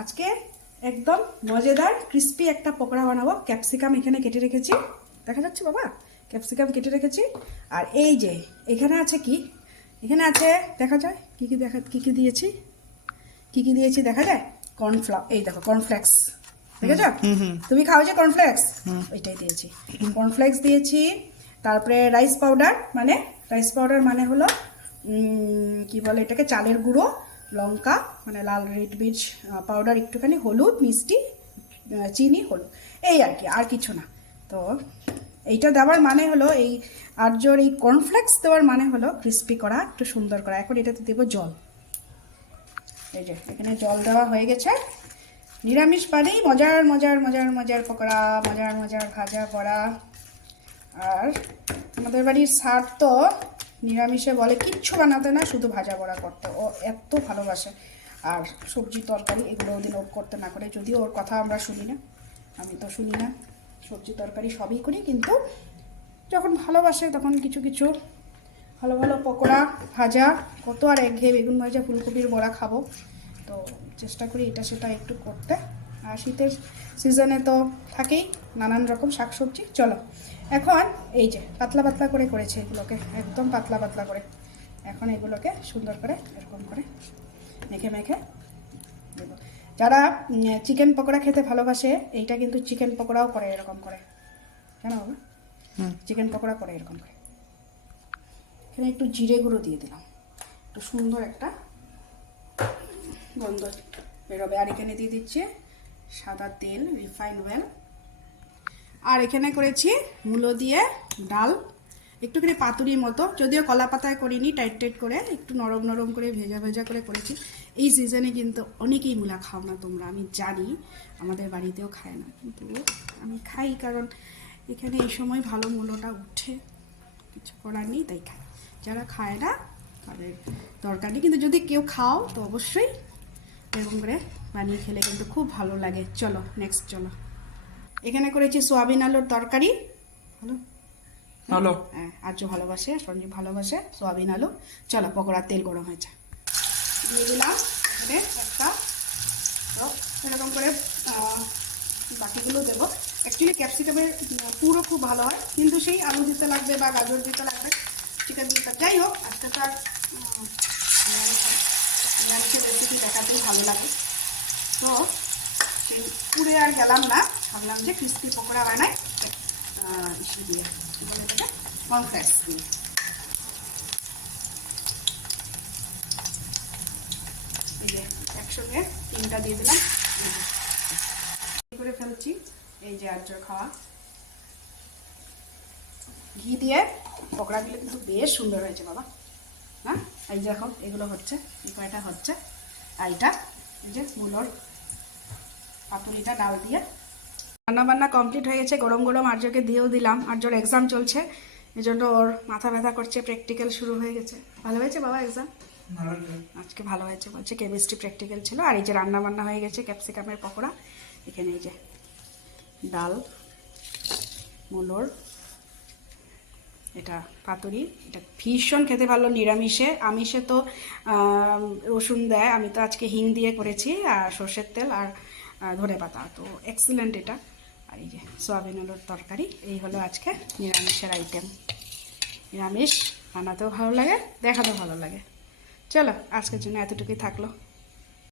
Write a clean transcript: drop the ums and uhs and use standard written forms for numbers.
আজকে একদম মজাদার ক্রিস্পি একটা পকোড়া বানাবো। ক্যাপসিকাম এখানে কেটে রেখেছি, দেখা যাচ্ছে বাবা? ক্যাপসিকাম কেটে রেখেছি। আর এই যে এখানে আছে কি, এখানে আছে দেখা যায় কি কি দিয়েছি, কি দিয়েছি দেখা যায়? এই দেখো কর্নফ্লেক্স, দেখেছ? তুমি খাও যে কর্নফ্লেক্স, ওইটাই দিয়েছি। কর্নফ্লেক্স দিয়েছি, তারপরে রাইস পাউডার মানে হলো কি বলে এটাকে, চালের গুঁড়ো, লঙ্কা মানে লাল রেড মির্চ পাউডার, একটুখানি হলুদ, মিষ্টি, চিনি, হলুদ, এই আর কি, আর কিছু না। তো এইটা দেওয়ার মানে হলো, এই আর্যর এই কর্নফ্লেক্স দেওয়ার মানে হলো ক্রিস্পি করা, একটু সুন্দর করা। এখন এটাতে দেবো জল। এই যে এখানে জল দেওয়া হয়ে গেছে। নিরামিষ বাদেই মজার মজার মজার মজার পকোড়া, মজার মজার ভাজা করা। আর আমাদের বাড়ির স্যার তো নিরামিষে বলে কিচ্ছু বানাতে না, শুধু ভাজা বড়া করতে, ও এত ভালোবাসে। আর সবজি তরকারি এগুলো ওদিন ও করতে না করে, যদিও ওর কথা আমরা শুনি না, আমি তো শুনি না, সবজি তরকারি সবই করি, কিন্তু যখন ভালোবাসে তখন কিছু কিছু ভালো ভালো পকোড়া ভাজা, কত আর একঘেয়ে বেগুন ভাজা ফুলকপির বড়া খাবো, তো চেষ্টা করি এটা সেটা একটু করতে। আর শীতের সিজনে তো থাকেই নানান রকম শাকসবজি। চলো এখন এই যে পাতলা পাতলা করে করেছে এগুলোকে, একদম পাতলা পাতলা করে। এখন এগুলোকে সুন্দর করে এরকম করে মেখে মেখে দেবো। যারা চিকেন পকোড়া খেতে ভালোবাসে, এইটা কিন্তু চিকেন পকোড়াও করে এরকম করে, কেন বাবা? চিকেন পকোড়া করে এরকম করে। এখানে একটু জিরে গুঁড়ো দিয়ে দিলাম, একটু সুন্দর একটা গন্ধ বেরোবে। আর এখানে দিয়ে দিচ্ছি সাদা তেল, রিফাইন অয়েল। আর এখানে করেছি মূলো দিয়ে ডাল, একটুখানি পাতুরির মতো, যদিও কলা পাতায় করিনি, টাইট টাইট করে একটু নরম নরম করে ভেজা ভেজা করে করেছি। এই সিজনে কিন্তু অনেকেই মূলা খাও না তোমরা, আমি জানি, আমাদের বাড়িতেও খায় না, কিন্তু আমি খাই, কারণ এখানে এই সময় ভালো মূলোটা উঠে, কিছু করার নেই, তাই খাই। যারা খায় না তাদের দরকার নেই, কিন্তু যদি কেউ খাও তো অবশ্যই এরকম করে বানিয়ে খেলে কিন্তু খুব ভালো লাগে। চলো নেক্সট, চলো এখানে করেছি সোয়াবিন আলুর তরকারি। ভালো ভালো, হ্যাঁ, আর্য ভালোবাসে, সঞ্জীব ভালোবাসে সোয়াবিন আলু। চলো পকোড়ার তেল গরম হয়েছে, দিয়ে দিলাম এখানে একটা, এরকম করে বাকিগুলো দেবো। অ্যাকচুয়ালি ক্যাপসিকামের পুরো খুব ভালো হয়, কিন্তু সেই আলু দিতে লাগবে বা গাজর দিতে লাগবে, চিকেন দিতে, যাই হোক আজকে তো আর নিরামিষের রেসিপি দেখাতেই ভালো লাগে, তো সেই পুরে আর গেলাম না, ভাবলাম যে ক্রিস্পি পকোড়া বানাই ইসে দিয়ে, কী বলে এটাকে, কর্নফ্লেক্স দিয়ে। এই যে একসঙ্গে তিনটা দিয়ে দিলাম, করে ফেলছি। এই যে আর্যর খাওয়া ঘি দিয়ে পকোড়াগুলো কিন্তু বেশ সুন্দর হয়েছে বাবা, হ্যাঁ। এই যে দেখো এগুলো হচ্ছে, এই কয়টা হচ্ছে, আর এটা এই যে মূলোর পাতুরিটা ডাল দিয়ে। রান্নাবান্না কমপ্লিট হয়ে গেছে, গরম গরম আর্যকে দিয়েও দিলাম। আর্যর এক্সাম চলছে, এই জন্য ওর মাথা ব্যথা করছে, প্র্যাকটিক্যাল শুরু হয়ে গেছে। ভালো হয়েছে বাবা এক্সাম? আজকে ভালো হয়েছে বলছে, কেমিস্ট্রি প্র্যাকটিক্যাল ছিল। আর এই যে রান্নাবান্না হয়ে গেছে, ক্যাপসিকামের পকোড়া, এখানে এই যে ডাল, মূলোর এটা পাতুরি, এটা ভীষণ খেতে ভালো নিরামিষে। আমিষে তো রসুন দেয়, আমি তো আজকে হিং দিয়ে করেছি, আর সর্ষের তেল আর ধনেপাতা, তো এক্সিলেন্ট এটা। আর এই যে সোয়াবিন আলুর তরকারি, এই হলো আজকে নিরামিষের আইটেম। নিরামিষ বানাতেও ভালো লাগে, দেখাতেও ভালো লাগে। চলো আজকের জন্য এতটুকুই থাকলো।